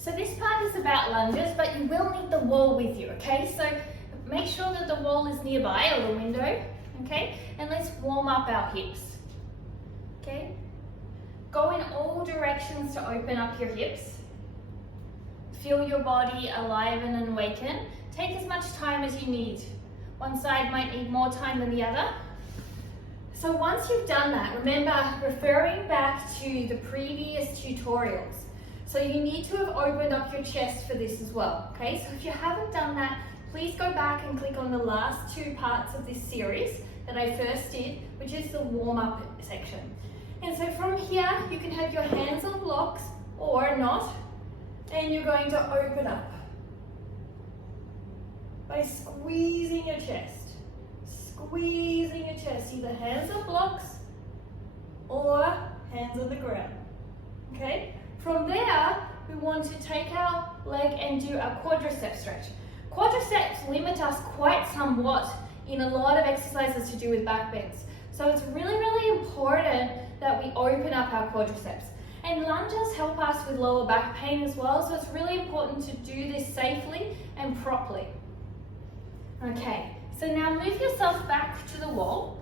So this part is about lunges, but you will need the wall with you, okay? So make sure that the wall is nearby or the window, okay? And let's warm up our hips, okay? Go in all directions to open up your hips. Feel your body aliven and awaken. Take as much time as you need. One side might need more time than the other. So once you've done that, remember referring back to the previous tutorials. So you need to have opened up your chest for this as well, okay? So if you haven't done that, please go back and click on the last two parts of this series that I first did, which is the warm-up section. And so from here, you can have your hands on blocks or not, and you're going to open up by squeezing your chest. Squeezing your chest, either hands on blocks or hands on the ground, okay? From there, we want to take our leg and do a quadricep stretch. Quadriceps limit us quite somewhat in a lot of exercises to do with back bends. So it's really, really important that we open up our quadriceps. And lunges help us with lower back pain as well, so it's really important to do this safely and properly. Okay, so now move yourself back to the wall.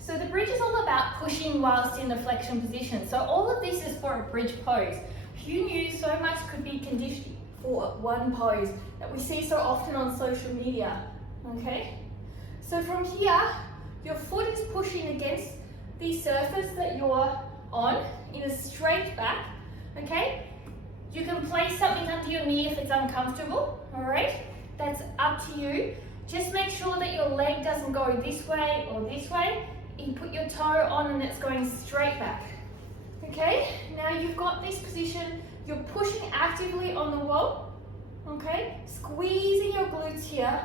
So the bridge is all about pushing whilst in the flexion position. So all of this is for a bridge pose. Who knew so much could be conditioned for one pose that we see so often on social media, okay? So from here, your foot is pushing against the surface that you're on in a straight back, okay? You can place something under your knee if it's uncomfortable, all right? That's up to you. Just make sure that your leg doesn't go this way or this way. You put your toe on and it's going straight back. Okay, now you've got this position, you're pushing actively on the wall, okay? Squeezing your glutes here.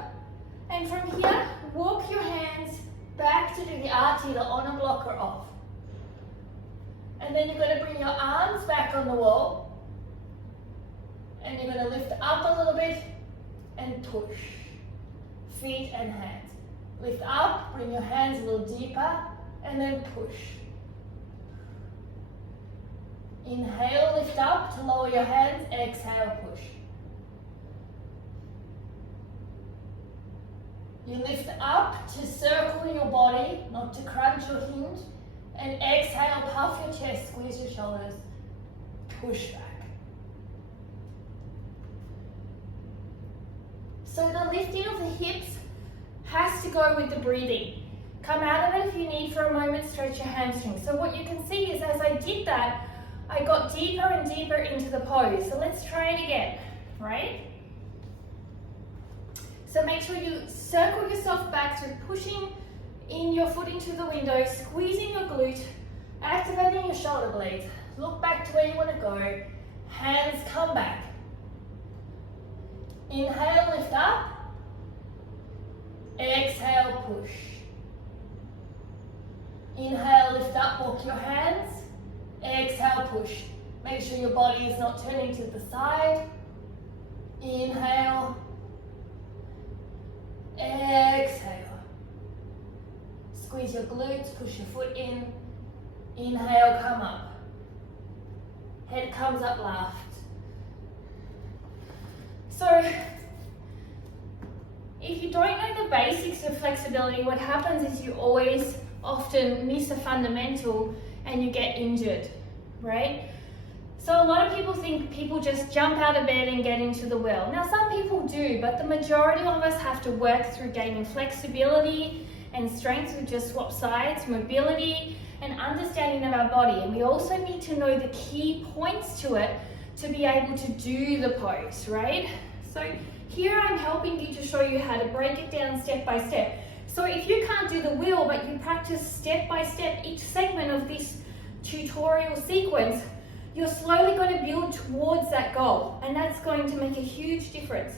And from here, walk your hands back to do the arch, either on a block or off. And then you're going to bring your arms back on the wall. And you're going to lift up a little bit and push. Feet and hands. Lift up, bring your hands a little deeper, and then push. Inhale, lift up to lower your hands, exhale, push. You lift up to circle your body, not to crunch or hinge, and exhale, puff your chest, squeeze your shoulders, push back. So the lifting of the hips has to go with the breathing. Come out of it if you need for a moment, stretch your hamstrings. So what you can see is as I did that, I got deeper and deeper into the pose. So let's try it again, right? So make sure you circle yourself back through pushing in your foot into the window, squeezing your glute, activating your shoulder blades. Look back to where you want to go. Hands come back. Inhale, lift up. Exhale, push. Inhale, lift up, walk your hands. Exhale, push. Make sure your body is not turning to the side. Inhale. Exhale. Squeeze your glutes, push your foot in. Inhale, come up. Head comes up left. So, if you don't know the basics of flexibility, what happens is you always often miss a fundamental and you get injured, right? So a lot of people think people just jump out of bed and get into the wheel. Now some people do, but the majority of us have to work through gaining flexibility and strength with just swap sides, mobility and understanding of our body. And we also need to know the key points to it to be able to do the pose, right? So here I'm helping you to show you how to break it down step by step. So if you can't do the wheel, but you practice step by step each segment of this tutorial sequence, you're slowly going to build towards that goal, and that's going to make a huge difference.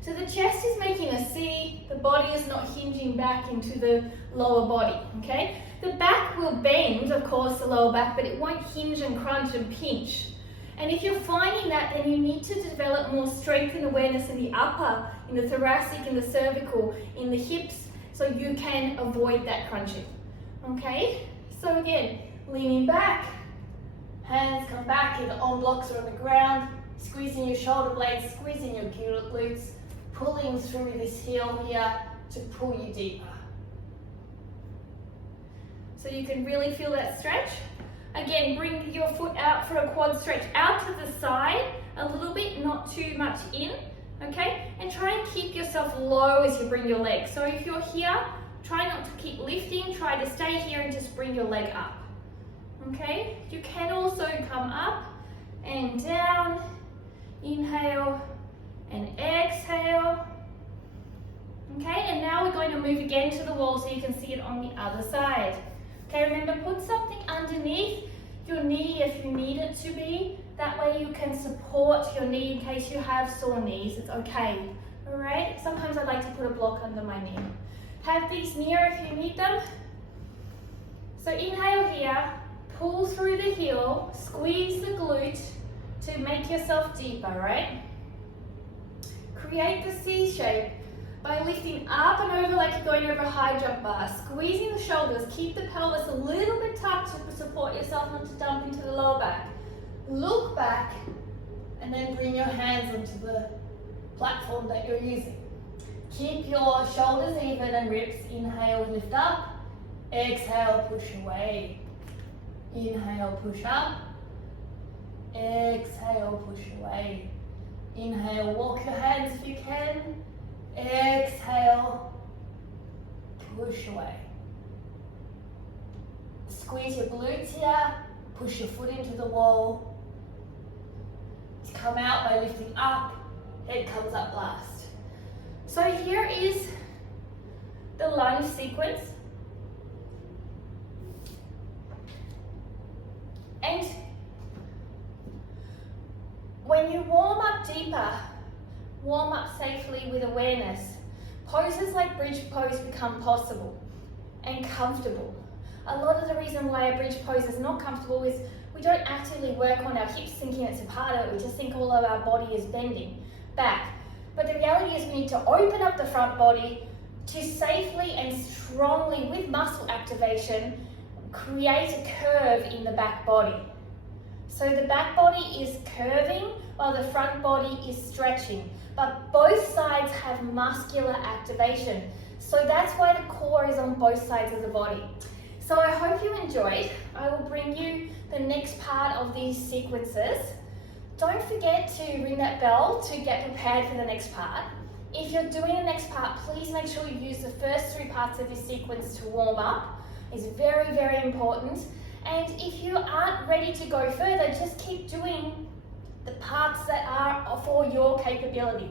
So the chest is making a C, the body is not hinging back into the lower body, okay? The back will bend, of course, the lower back, but it won't hinge and crunch and pinch. And if you're finding that, then you need to develop more strength and awareness in the upper, in the thoracic, in the cervical, in the hips, so you can avoid that crunching, okay? So again, leaning back, Hands come back either on blocks or on the ground. Squeezing your shoulder blades, squeezing your glutes, pulling through this heel here to pull you deeper. So you can really feel that stretch. Again, bring your foot out for a quad stretch out to the side a little bit, not too much in, okay? And try and keep yourself low as you bring your leg. So if you're here, try not to keep lifting, try to stay here and just bring your leg up, okay? You can also come up and down, inhale and exhale. Okay, and now we're going to move again to the wall so you can see it on the other side. Okay, remember, put something underneath your knee if you need it to be. That way you can support your knee in case you have sore knees. It's okay, all right? Sometimes I like to put a block under my knee. Have these near if you need them. So inhale here, pull through the heel, squeeze the glute to make yourself deeper, right? Create the C shape by lifting up and over like you're going over a high jump bar, squeezing the shoulders, keep the pelvis a little bit tucked to support yourself not to dump into the lower back. Look back and then bring your hands onto the platform that you're using. Keep your shoulders even and ribs. Inhale, lift up. Exhale, push away. Inhale, push up. Exhale, push away. Inhale, walk your hands if you can. Exhale, push away. Squeeze your glutes here, push your foot into the wall. Come out by lifting up, head comes up last. So here is the lunge sequence. And when you warm up deeper, warm up safely with awareness, poses like bridge pose become possible and comfortable. A lot of the reason why a bridge pose is not comfortable is we don't actively work on our hips thinking it's a part of it, we just think all of our body is bending back. But the reality is we need to open up the front body to safely and strongly, with muscle activation, create a curve in the back body. So the back body is curving while the front body is stretching. But both sides have muscular activation. So that's why the core is on both sides of the body. So I hope you enjoyed. I will bring you the next part of these sequences. Don't forget to ring that bell to get prepared for the next part. If you're doing the next part, please make sure you use the first 3 parts of this sequence to warm up. It's very, very important. And if you aren't ready to go further, just keep doing the parts that are for your capability.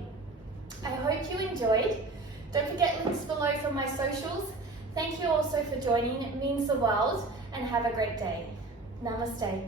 I hope you enjoyed. Don't forget links below for my socials. Thank you also for joining. It means the world, and have a great day. Namaste.